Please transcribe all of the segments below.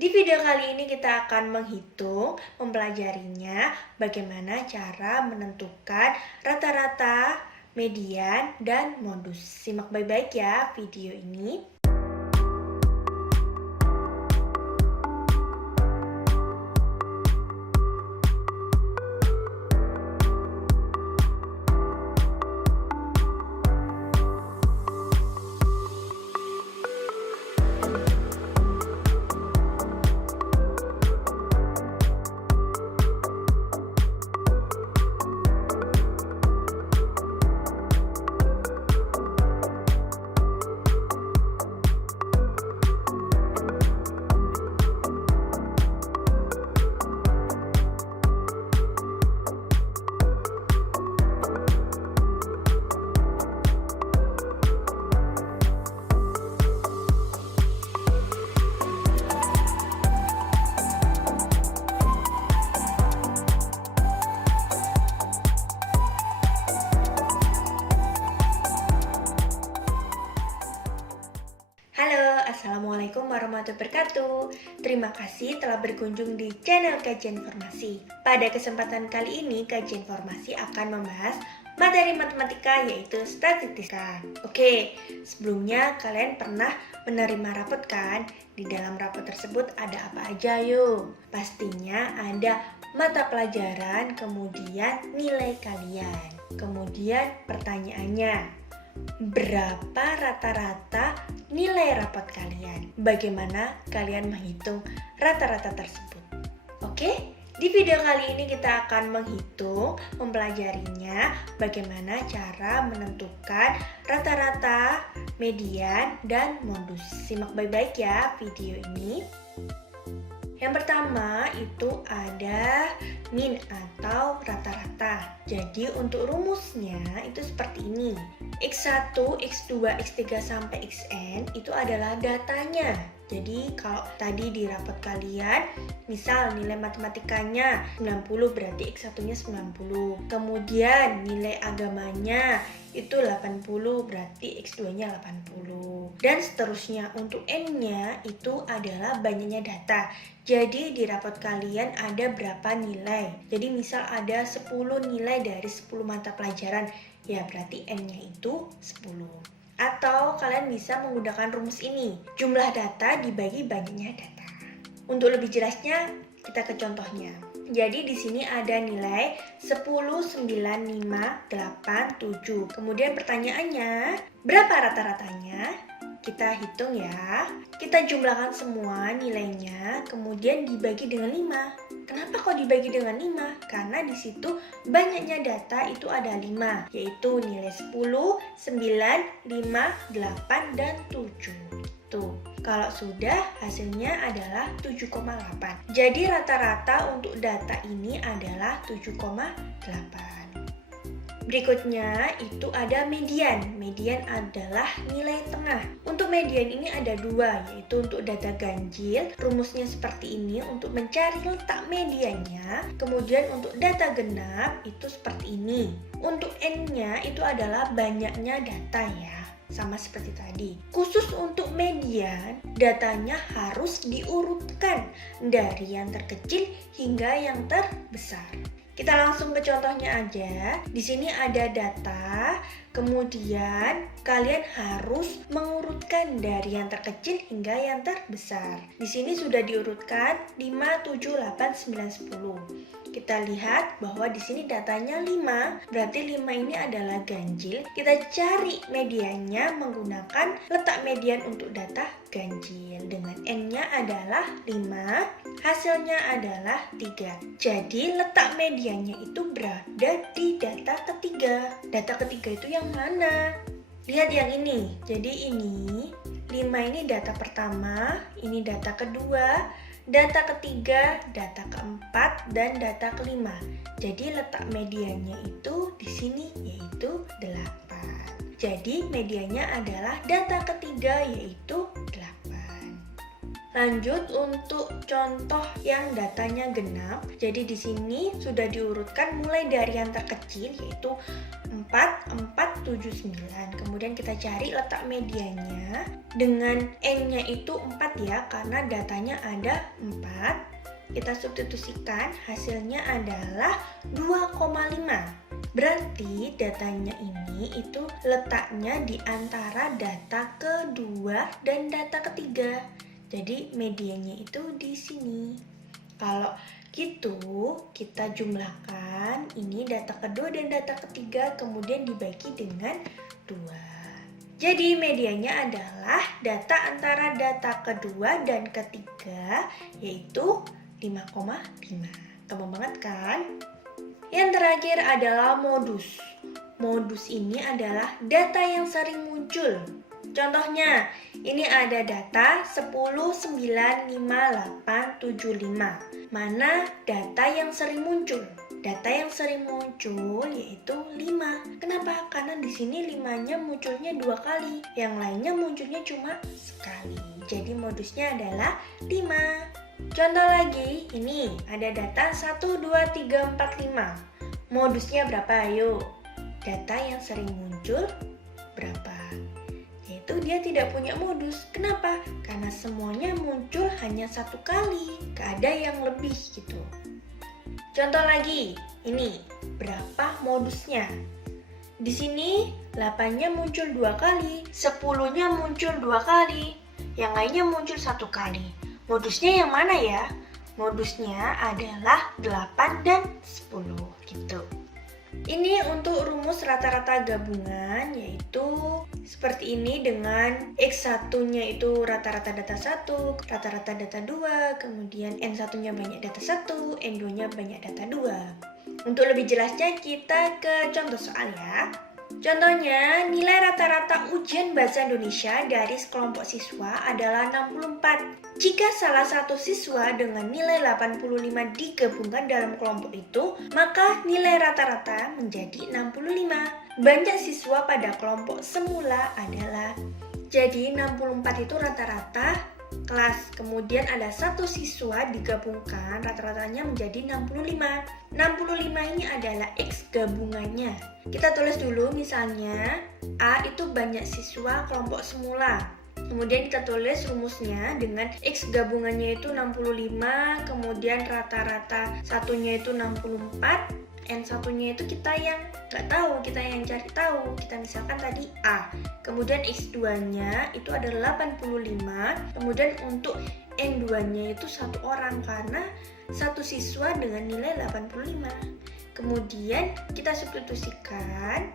Di video kali ini kita akan mempelajarinya bagaimana cara menentukan rata-rata, median, dan modus. Simak baik-baik ya video ini. Halo, Assalamualaikum warahmatullahi wabarakatuh. Terima kasih telah berkunjung di channel Kajian Informasi. Pada kesempatan kali ini, Kajian Informasi akan membahas materi matematika yaitu statistika. Oke, sebelumnya kalian pernah menerima rapot kan? Di dalam rapot tersebut ada apa aja yuk? Pastinya ada mata pelajaran, kemudian nilai kalian. Kemudian pertanyaannya, berapa rata-rata nilai rapot kalian? Bagaimana kalian menghitung rata-rata tersebut? Oke, di video kali ini kita akan mempelajarinya bagaimana cara menentukan rata-rata, median, dan modus. Simak baik-baik ya video ini. Yang pertama itu ada min atau rata-rata. Jadi untuk rumusnya itu seperti ini. X1, X2, X3 sampai Xn itu adalah datanya. Jadi kalau tadi di rapot kalian, misal nilai matematikanya 90 berarti X1-nya 90. Kemudian nilai agamanya itu 80 berarti X2-nya 80. Dan seterusnya untuk N-nya itu adalah banyaknya data. Jadi di rapot kalian ada berapa nilai. Jadi misal ada 10 nilai dari 10 mata pelajaran, ya berarti N-nya itu 10. Atau kalian bisa menggunakan rumus ini, jumlah data dibagi banyaknya data. Untuk lebih jelasnya, kita ke contohnya. Jadi di sini ada nilai 10, 9, 5, 8, 7. Kemudian pertanyaannya, berapa rata-ratanya? Kita hitung ya. Kita jumlahkan semua nilainya, kemudian dibagi dengan 5. Kenapa kok dibagi dengan 5? Karena di situ banyaknya data itu ada 5, yaitu nilai 10, 9, 5, 8, dan 7. Tuh, kalau sudah hasilnya adalah 7,8. Jadi rata-rata untuk data ini adalah 7,8. Berikutnya itu ada median. Median adalah nilai tengah. Untuk median ini ada dua, yaitu untuk data ganjil, rumusnya seperti ini untuk mencari letak mediannya. Kemudian untuk data genap itu seperti ini. Untuk N-nya itu adalah banyaknya data ya, sama seperti tadi. Khusus untuk median, datanya harus diurutkan dari yang terkecil hingga yang terbesar. Kita langsung ke contohnya aja. Di sini ada data, kemudian kalian harus mengurutkan dari yang terkecil hingga yang terbesar. Di sini sudah diurutkan 5, 7, 8, 9, 10. Kita lihat bahwa di sini datanya 5, berarti 5 ini adalah ganjil. Kita cari mediannya menggunakan letak median untuk data ganjil. Dengan N-nya adalah 5, hasilnya adalah 3. Jadi letak mediannya itu berada di data ketiga. Data ketiga itu yang mana? Lihat yang ini. Jadi ini 5 ini data pertama, ini data kedua, data ketiga, data keempat, dan data kelima. Jadi letak mediannya itu di sini yaitu 8. Jadi mediannya adalah data ketiga yaitu 8. Lanjut untuk contoh yang datanya genap. Jadi di sini sudah diurutkan mulai dari yang terkecil yaitu 4, 4, 7, 9. Kemudian kita cari letak medianya dengan N-nya itu 4 ya, karena datanya ada 4. Kita substitusikan, hasilnya adalah 2,5. Berarti datanya ini itu letaknya di antara data kedua dan data ketiga. Jadi medianya itu di sini. Kalau gitu, kita jumlahkan ini data kedua dan data ketiga, kemudian dibagi dengan 2. Jadi medianya adalah data antara data kedua dan ketiga, yaitu 5,5. Gampang banget kan? Yang terakhir adalah modus. Modus ini adalah data yang sering muncul. Contohnya, ini ada data 10, 9, 5, 8, 7, 5. Mana data yang sering muncul? Data yang sering muncul yaitu 5. Kenapa? Karena di sini 5-nya munculnya 2 kali. Yang lainnya munculnya cuma sekali. Jadi modusnya adalah 5. Contoh lagi, ini ada data 1, 2, 3, 4, 5. Modusnya berapa? Ayo. Data yang sering muncul berapa? Yaitu dia tidak punya modus. Kenapa? Karena semuanya muncul hanya 1 kali. Gak ada yang lebih gitu. Contoh lagi, ini berapa modusnya? Di sini 8-nya muncul 2 kali, 10-nya muncul 2 kali, yang lainnya muncul 1 kali. Modusnya yang mana ya? Modusnya adalah 8 dan 10 gitu. Ini untuk rumus rata-rata gabungan, yaitu seperti ini dengan X1-nya itu rata-rata data 1, rata-rata data 2, kemudian N1-nya banyak data 1, N2-nya banyak data 2. Untuk lebih jelasnya kita ke contoh soal ya. Contohnya, nilai rata-rata ujian bahasa Indonesia dari sekelompok siswa adalah 64. Jika salah satu siswa dengan nilai 85 digabungkan dalam kelompok itu, maka nilai rata-rata menjadi 65. Banyak siswa pada kelompok semula adalah, jadi 64 itu rata-rata kelas, kemudian ada satu siswa digabungkan, rata-ratanya menjadi 65. 65 ini adalah X gabungannya. Kita tulis dulu misalnya A itu banyak siswa kelompok semula. Kemudian kita tulis rumusnya dengan X gabungannya itu 65, kemudian rata-rata satunya itu 64, N1-nya itu kita yang nggak tahu, kita yang cari tahu. Kita misalkan tadi A. Kemudian X2-nya itu adalah 85. Kemudian untuk N2-nya itu 1 orang karena satu siswa dengan nilai 85. Kemudian kita substitusikan.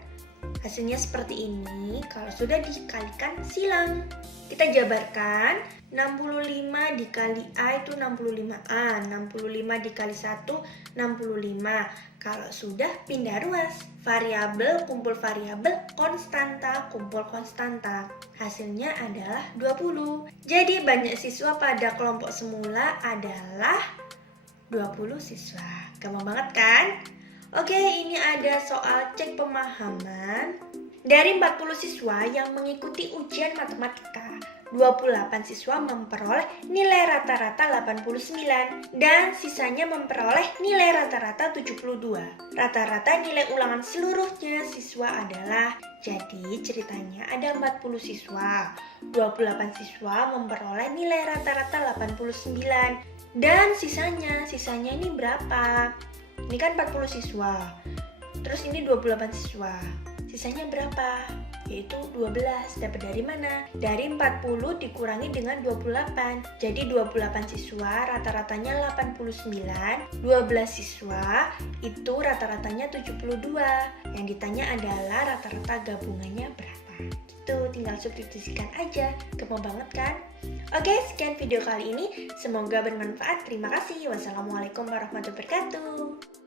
Hasilnya seperti ini. Kalau sudah dikalikan silang. Kita jabarkan, 65 dikali A itu 65A, 65 dikali 1, 65. Kalau sudah pindah ruas, variabel kumpul variabel, konstanta kumpul konstanta. Hasilnya adalah 20. Jadi banyak siswa pada kelompok semula adalah 20 siswa. Gampang banget kan? Oke, ini ada soal cek pemahaman. Dari 40 siswa yang mengikuti ujian matematika, 28 siswa memperoleh nilai rata-rata 89 dan sisanya memperoleh nilai rata-rata 72. Rata-rata nilai ulangan seluruhnya siswa adalah, jadi ceritanya ada 40 siswa, 28 siswa memperoleh nilai rata-rata 89 dan sisanya ini berapa? Ini kan 40 siswa, terus ini 28 siswa. Sisanya berapa? Yaitu 12. Dapat dari mana? Dari 40 dikurangi dengan 28. Jadi 28 siswa rata-ratanya 89. 12 siswa itu rata-ratanya 72. Yang ditanya adalah rata-rata gabungannya berapa. Gitu, tinggal substitusikan aja. Gampang banget kan? Oke, sekian video kali ini. Semoga bermanfaat. Terima kasih. Wassalamualaikum warahmatullahi wabarakatuh.